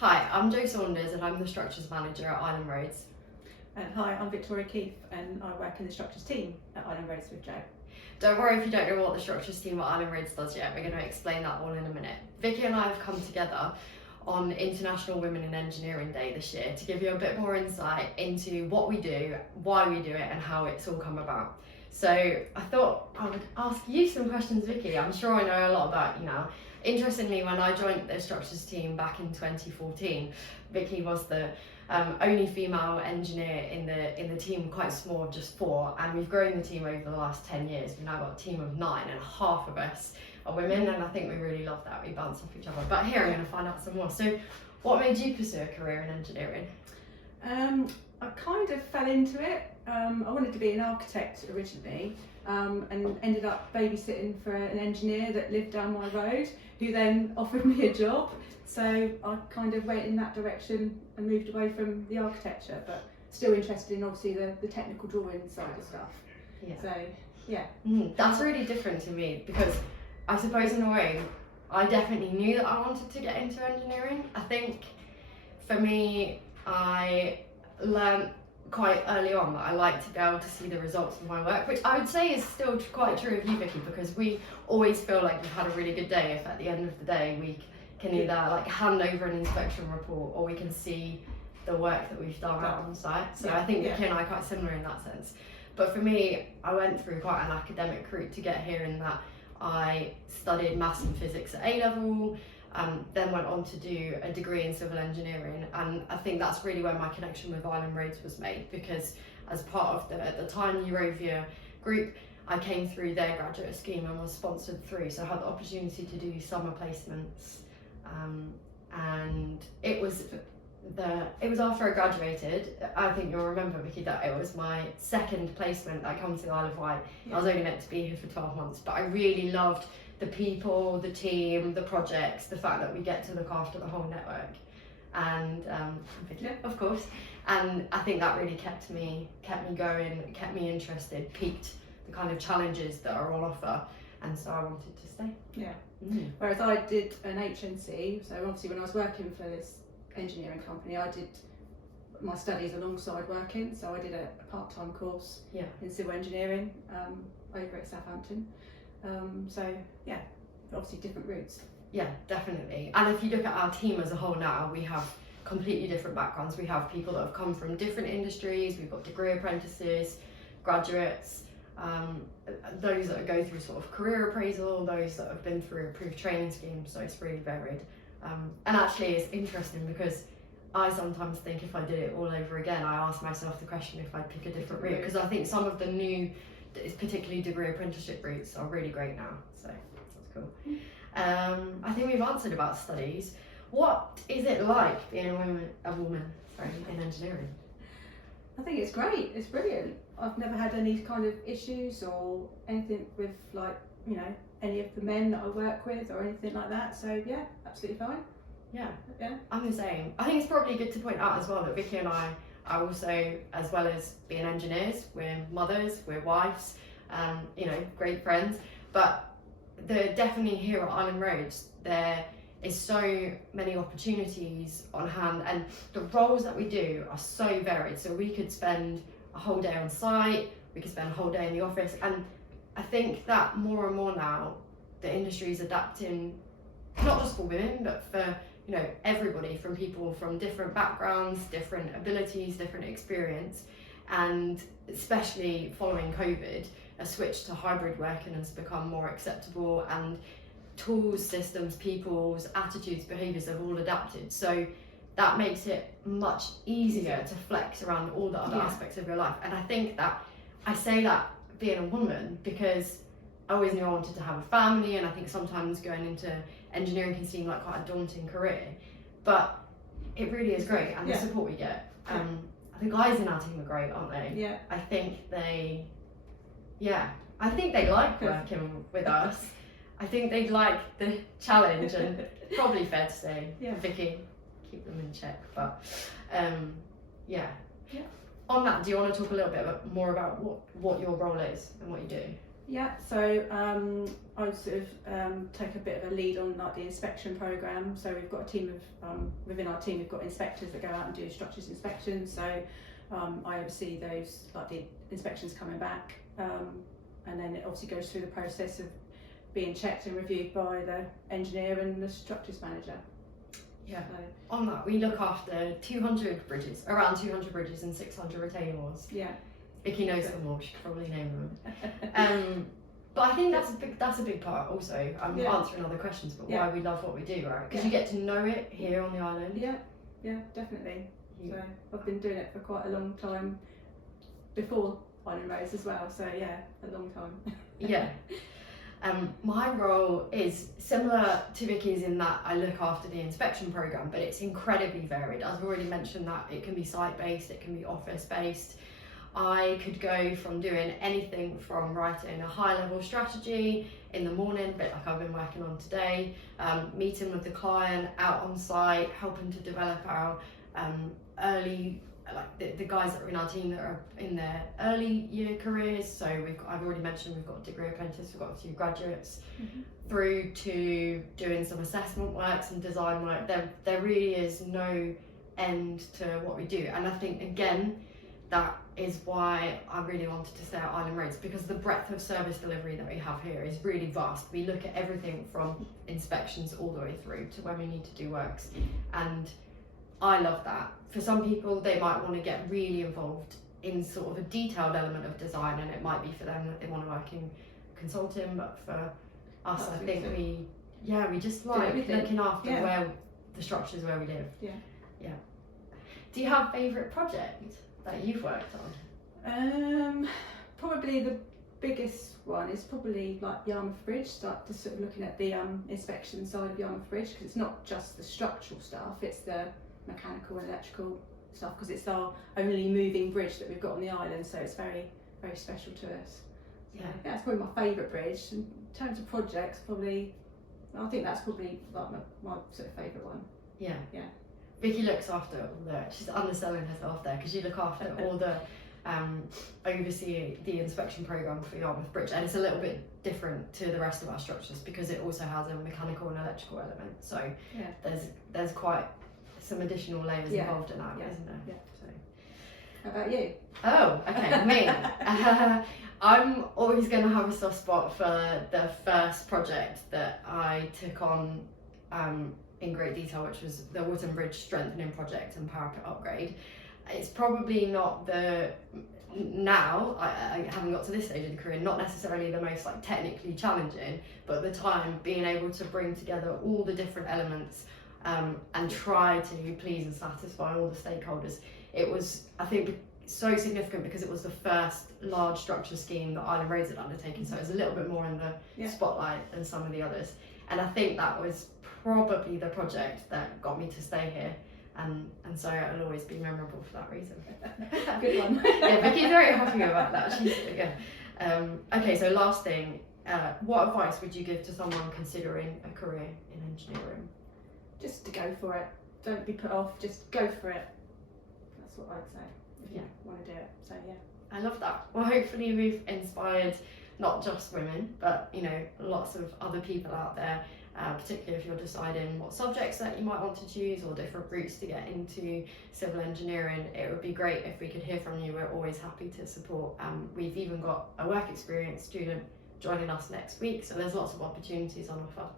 Hi, I'm Jo Saunders and I'm the Structures Manager at Island Roads. Hi, I'm Victoria Keefe and I work in the Structures team at Island Roads with Jo. Don't worry if you don't know what the Structures team at Island Roads does yet, we're going to explain that all in a minute. Vicky and I have come together on International Women in Engineering Day this year to give you a bit more insight into what we do, why we do it and how it's all come about. So I thought I would ask you some questions, Vicky. I'm sure I know a lot about you now. Interestingly, when I joined the Structures team back in 2014, Vicky was the only female engineer in the team, quite small, of just 4, and we've grown the team over the last 10 years. We've now got a team of 9 and half of us are women, and I think we really love that. We bounce off each other. But here I'm going to find out some more. So what made you pursue a career in engineering? I kind of fell into it. I wanted to be an architect originally, and ended up babysitting for an engineer that lived down my road, who then offered me a job. So I kind of went in that direction and moved away from the architecture, but still interested in obviously the technical drawing side of stuff. Yeah. So yeah. That's really different to me, because I suppose in a way I definitely knew that I wanted to get into engineering. I think for me, I learned quite early on that I like to be able to see the results of my work, which I would say is still quite true of you, Vicky, because we always feel like we've had a really good day if at the end of the day we can either like hand over an inspection report or we can see the work that we've done out on site. So I think Vicky and I are quite similar in that sense. But for me, I went through quite an academic route to get here, in that I studied maths and physics at A-level, then went on to do a degree in civil engineering, and I think that's really where my connection with Island Roads was made, because as part of at the time Eurovia group, I came through their graduate scheme and was sponsored through, so I had the opportunity to do summer placements, and it was after I graduated. I think you'll remember, Vicky, that it was my second placement that I come to the Isle of Wight. I was only meant to be here for 12 months, but I really loved the people, the team, the projects, the fact that we get to look after the whole network, and Vicky, of course. And I think that really kept me going, kept me interested, piqued the kind of challenges that are on offer, and so I wanted to stay. Yeah. Whereas I did an HNC, so obviously when I was working for this engineering company, I did my studies alongside working, so I did a part-time course in civil engineering over at Southampton. So yeah, obviously different routes. Yeah, definitely. And if you look at our team as a whole now, we have completely different backgrounds. We have people that have come from different industries. We've got degree apprentices, graduates, those that go through sort of career appraisal, those that have been through approved training schemes. So it's really varied. And actually it's interesting, because I sometimes think if I did it all over again, I ask myself the question if I'd pick a different route, because I think some of the new, particularly degree apprenticeship routes, are really great now, so that's cool. I think we've answered about studies. What is it like being a woman in engineering? I think it's great, it's brilliant. I've never had any kind of issues or anything with, like, you know, any of the men that I work with or anything like that, so yeah, absolutely fine. Yeah, I'm the same. I think it's probably good to point out as well that Vicky and I are also, as well as being engineers, we're mothers, we're wives, you know, great friends. But definitely here at Island Roads, there is so many opportunities on hand, and the roles that we do are so varied. So we could spend a whole day on site, we could spend a whole day in the office, and I think that more and more now the industry is adapting, not just for women, but for, you know, everybody, from people from different backgrounds, different abilities, different experience. And especially following COVID, a switch to hybrid working has become more acceptable, and tools, systems, people's attitudes, behaviours have all adapted. So that makes it much easier to flex around all the other aspects of your life. And I think that I say that being a woman because I always knew I wanted to have a family, and I think sometimes going into engineering can seem like quite a daunting career, but it really is great, and the support we get. The guys in our team are great, aren't they? Yeah. I think they like working with us. I think they like the challenge, and probably fair to say, Vicky, keep them in check. But on that, do you want to talk a little bit more about what your role is and what you do? Yeah, so I sort of take a bit of a lead on like the inspection program. So we've got a team of within our team we've got inspectors that go out and do structures inspections. So I oversee those, like the inspections coming back, and then it obviously goes through the process of being checked and reviewed by the engineer and the structures manager. Yeah. So, On that, we look after 200 bridges, around 200 bridges and 600 retaining walls. yeah. Vicky knows them all. She could probably name them. But I think that's a big part. Also, I'm Yeah. answering other questions, but Yeah. why we love what we do, right? Because Yeah. you get to know it here on the island. Yeah, definitely. You- So I've been doing it for quite a long time before Island Roads as well. So yeah, a long time. Yeah. My role is similar to Vicky's in that I look after the inspection program, but it's incredibly varied. As I've already mentioned, that it can be site-based, it can be office-based. I could go from doing anything from writing a high-level strategy in the morning, a bit like I've been working on today, meeting with the client, out on site, helping to develop our early, like the guys that are in our team that are in their early year careers. So I've already mentioned we've got a degree apprentice, we've got a few graduates, through to doing some assessment work, some design work. There really is no end to what we do, and I think again that is why I really wanted to stay at Island Roads, because the breadth of service delivery that we have here is really vast. We look at everything from inspections all the way through to when we need to do works, and I love that. For some people, they might want to get really involved in sort of a detailed element of design, and it might be for them that they want to work in consulting, but for us, I think we just like looking after where the structures where we live. Yeah. Do you have a favourite project that you've worked on? Probably the biggest one is probably like Yarmouth Bridge. Like just sort of looking at the inspection side of Yarmouth Bridge, because it's not just the structural stuff; it's the mechanical and electrical stuff. Because it's our only moving bridge that we've got on the island, so it's very, very special to us. So, yeah, it's probably my favourite bridge. In terms of projects, probably I think that's probably like my sort of favourite one. Yeah. Yeah. Vicky looks after all the, she's underselling herself there, because you look after all the, oversee the inspection programme for Yarmouth Bridge, and it's a little bit different to the rest of our structures because it also has a mechanical and electrical element, so there's quite some additional layers involved in that, isn't there? Yeah. So. How about you? Oh, okay, me. I'm always going to have a soft spot for the first project that I took on in great detail, which was the Wootton Bridge strengthening project and parapet upgrade. It's probably not the, now I haven't got to this stage of the career, not necessarily the most like technically challenging, but at the time being able to bring together all the different elements and try to please and satisfy all the stakeholders. It was, I think, so significant because it was the first large structure scheme that Island Roads had undertaken, so it was a little bit more in the spotlight than some of the others, and I think that was probably the project that got me to stay here, and so it'll always be memorable for that reason. Good one. Yeah, Vicky's very happy about that. She's good. Okay, so last thing, what advice would you give to someone considering a career in engineering? Just to go for it. Don't be put off. Just go for it. That's what I'd say if you want to do it. So yeah. I love that. Well, hopefully we've inspired not just women, but lots of other people out there. Particularly if you're deciding what subjects that you might want to choose or different routes to get into civil engineering, it would be great if we could hear from you. We're always happy to support. We've even got a work experience student joining us next week, so there's lots of opportunities on offer.